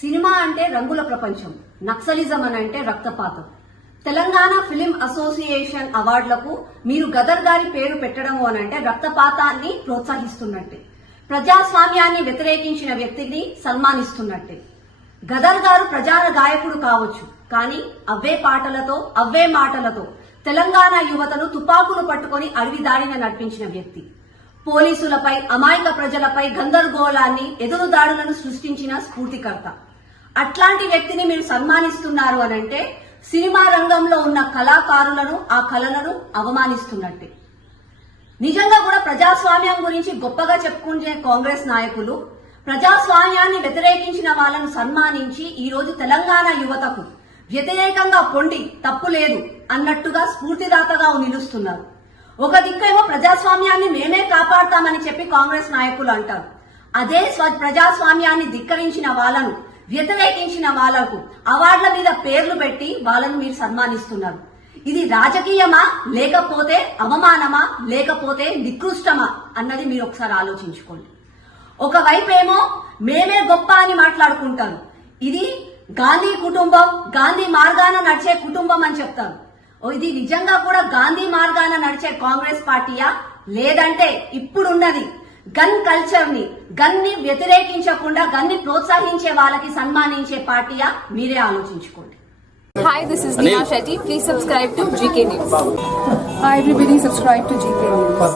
Cinema అంటే రంగుల ప్రపంచం నక్సలిజం అని అంటే రక్తపాతం. తెలంగాణ ఫిలిం అసోసియేషన్ అవార్డులకు మీరు గదర్ గారి పేరు పెట్టడం అని అంటే రక్తపాతాన్ని ప్రోత్సహిస్తున్నట్టే. ప్రజాస్వామ్యాన్ని వ్యతిరేకించిన వ్యక్తిని సన్మానిస్తున్నట్టే. గదర్ గారు ప్రజా గాయకుడు కావచ్చు కానీ అవ్వే పాటలతో అవ్వే మాటలతో తెలంగాణ యువతను తుపాకులు పట్టుకొని అడవి దాడిన నడిపించిన వ్యక్తి. పోలీసులపై అమాయక ప్రజలపై గందరగోళాన్ని ఎదురుదాడులను సృష్టించిన స్ఫూర్తికర్త. అట్లాంటి వ్యక్తిని మీరు సన్మానిస్తున్నారు అనంటే సినిమా రంగంలో ఉన్న కళాకారులను ఆ కళలను అవమానిస్తున్నట్టే. నిజంగా కూడా ప్రజాస్వామ్యం గురించి గొప్పగా చెప్పుకునే కాంగ్రెస్ నాయకులు ప్రజాస్వామ్యాన్ని వ్యతిరేకించిన వాళ్ళను సన్మానించి ఈ రోజు తెలంగాణ యువతకు వ్యతిరేకంగా పొండి తప్పు లేదు అన్నట్టుగా స్ఫూర్తిదాతగా నిలుస్తున్నారు. ఒక దిక్కేమో ప్రజాస్వామ్యాన్ని మేమే కాపాడతామని చెప్పి కాంగ్రెస్ నాయకులు అంటారు. అదే స్వ ప్రజాస్వామ్యాన్ని ధిక్కరించిన వాళ్ళను వ్యతిరేకించిన వాళ్ళకు అవార్డుల మీద పేర్లు పెట్టి వాళ్ళను మీరు సన్మానిస్తున్నారు. ఇది రాజకీయమా లేకపోతే అవమానమా లేకపోతే నికృష్టమా అన్నది మీరు ఒకసారి ఆలోచించుకోండి. ఒకవైపేమో మేమే గొప్ప అని మాట్లాడుకుంటారు. ఇది గాంధీ కుటుంబం గాంధీ మార్గాన నడిచే కుటుంబం అని చెప్తారు. ఇది నిజంగా కూడా గాంధీ మార్గాన నడిచే కాంగ్రెస్ పార్టీయా లేదంటే ఇప్పుడున్నది గన్ కల్చర్ని గన్ని వ్యతిరేకించకుండా గన్ని ప్రోత్సహించే వాళ్ళకి సన్మానించే పార్టీయా మీరే ఆలోచించుకోండి Hi, this is Neha Shetty. Please subscribe to GK News. Hi everybody, subscribe to GK News.